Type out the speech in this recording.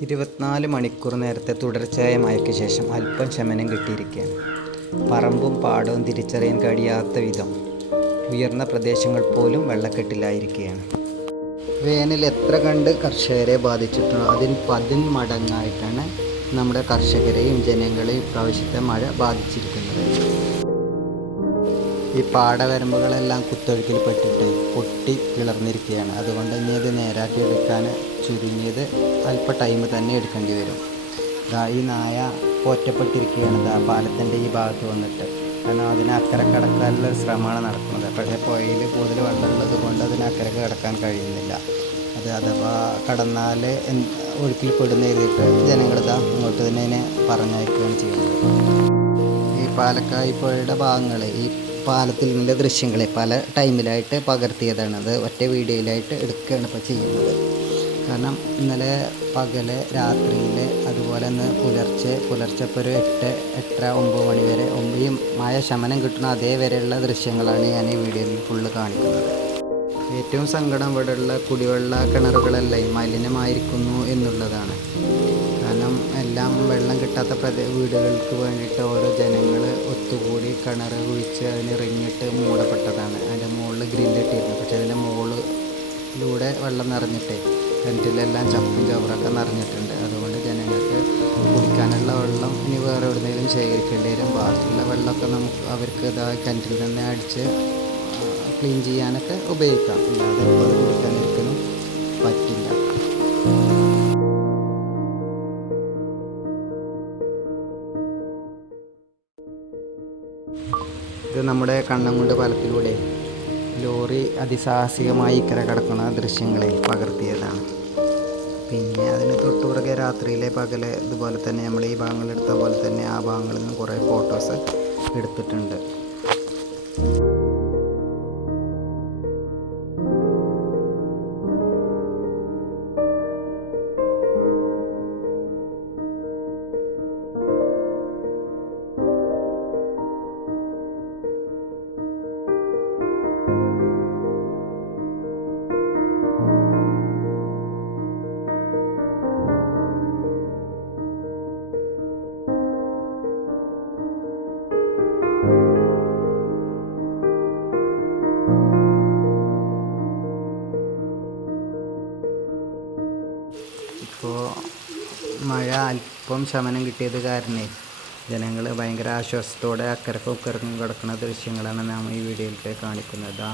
ഇരുപത്തിനാല് മണിക്കൂർ നേരത്തെ തുടർച്ചയായ മഴയ്ക്ക് ശേഷം അല്പം ശമനം കിട്ടിയിരിക്കുകയാണ്. പറമ്പും പാടവും തിരിച്ചറിയാൻ കഴിയാത്ത വിധം ഉയർന്ന പ്രദേശങ്ങൾ പോലും വെള്ളക്കെട്ടിലായിരിക്കുകയാണ്. വേനൽ എത്ര കണ്ട് കർഷകരെ ബാധിച്ചിട്ടുണ്ടോ? അതിന് പതിന്മടങ്ങായിട്ടാണ് നമ്മുടെ കർഷകരെയും ജനങ്ങളെയും ഇപ്രാവശ്യത്തെ മഴ ബാധിച്ചിരിക്കുന്നത്. ഈ പാടവരമ്പുകളെല്ലാം കുത്തൊഴുക്കിൽ പെട്ടിട്ട് പൊട്ടി പിളർന്നിരിക്കുകയാണ്. അതുകൊണ്ട് ഇനി ഇത് നേരാക്കി എടുക്കാൻ ചുരുങ്ങിയത് അല്പ ടൈം തന്നെ എടുക്കേണ്ടി വരും. ദാ ഈ നായ ഒറ്റപ്പെട്ടിരിക്കുകയാണ് ദാ പാലത്തിന്റെ ഈ ഭാഗത്ത് വന്നിട്ട്. കാരണം അതിന് അക്കരെ കടക്കാനുള്ള ശ്രമമാണ് നടക്കുന്നത്. പക്ഷേ പുഴയിൽ കൂടുതൽ വെള്ളമുള്ളത് കൊണ്ട് അതിന് അക്കരെ കടക്കാൻ കഴിയുന്നില്ല. അത് അഥവാ കടന്നാൽ ഒഴുക്കിൽ പെടുന്ന എഴുതിയിട്ട് ജനങ്ങൾ ഇതാ ഇങ്ങോട്ട് തന്നെ പറഞ്ഞയക്കുകയാണ് ചെയ്യുന്നത്. ഈ പാലക്കായ് പുഴയുടെ ഭാഗങ്ങൾ ഈ പാലത്തിൽ നിന്നുള്ള ദൃശ്യങ്ങളെ പല ടൈമിലായിട്ട് പകർത്തിയതാണ്. അത് ഒറ്റ വീഡിയോയിലായിട്ട് എടുക്കുകയാണ് ഇപ്പോൾ ചെയ്യുന്നത്. കാരണം ഇന്നലെ പകൽ രാത്രിയിൽ അതുപോലെ ഇന്ന് പുലർച്ചെ പുലർച്ചെ ഇപ്പോൾ ഒരു എട്ട് എട്ടര ഒമ്പത് മണി വരെ ഈ മഴ ശമനം കിട്ടുന്ന അതേ വരെയുള്ള ദൃശ്യങ്ങളാണ് ഞാൻ ഈ വീഡിയോയിൽ ഫുള്ള് കാണിക്കുന്നത്. ഏറ്റവും സങ്കടം ഇവിടെയുള്ള കുടിവെള്ള കിണറുകളെല്ലാം മലിനമായിരിക്കുന്നു എന്നുള്ളതാണ്. എല്ലാം വെള്ളം കിട്ടാത്ത പ്രദേ വീടുകൾക്ക് വേണ്ടിയിട്ട് ഓരോ ജനങ്ങൾ ഒത്തുകൂടി കിണർ കുഴിച്ച് അതിന് റിങ്ങിട്ട് മൂടപ്പെട്ടതാണ്. അതിന്റെ മുകളിൽ ഗ്രില്ലിട്ടിരുന്നു പക്ഷേ അതിന്റെ മുകളിലൂടെ വെള്ളം നിറഞ്ഞിട്ട് കിണറ്റിലെല്ലാം ചപ്പും ചവറൊക്കെ നിറഞ്ഞിട്ടുണ്ട്. അതുകൊണ്ട് ജനങ്ങൾക്ക് കുടിക്കാനുള്ള വെള്ളം ഇനി വേറെ എവിടെയെങ്കിലും ശേഖരിക്കേണ്ടി വരും. ബാക്കിയുള്ള വെള്ളമൊക്കെ നമുക്ക് അവർക്ക് ഇതാ കിണറ്റിൽ തന്നെ അടിച്ച് ക്ലീൻ ചെയ്യാനൊക്കെ ഉപയോഗിക്കാം. അല്ലാതെ ഇപ്പോൾ ഇത് നമ്മുടെ കണ്ണങ്കുണ്ട് പാലത്തിലൂടെ ലോറി അതിസാഹസികമായി ഇക്കര കടക്കുന്ന ദൃശ്യങ്ങളെ പകർത്തിയതാണ്. പിന്നെ അതിന് തൊട്ടുപുറകെ രാത്രിയിലെ പകൽ ഇതുപോലെ തന്നെ നമ്മൾ ഈ ഭാഗങ്ങൾ എടുത്ത പോലെ തന്നെ ആ ഭാഗങ്ങളിൽ നിന്ന് കുറേ ഫോട്ടോസ് എടുത്തിട്ടുണ്ട്. ഇപ്പോൾ മഴ അല്പം ശമനം കിട്ടിയത് കാരണേ ജനങ്ങൾ ഭയങ്കര ആശ്വാസത്തോടെ അക്കരക്കും ഇക്കരക്കും കിടക്കുന്ന ദൃശ്യങ്ങളാണ് നാം ഈ വീഡിയോയിലേക്ക് കാണിക്കുന്നത്.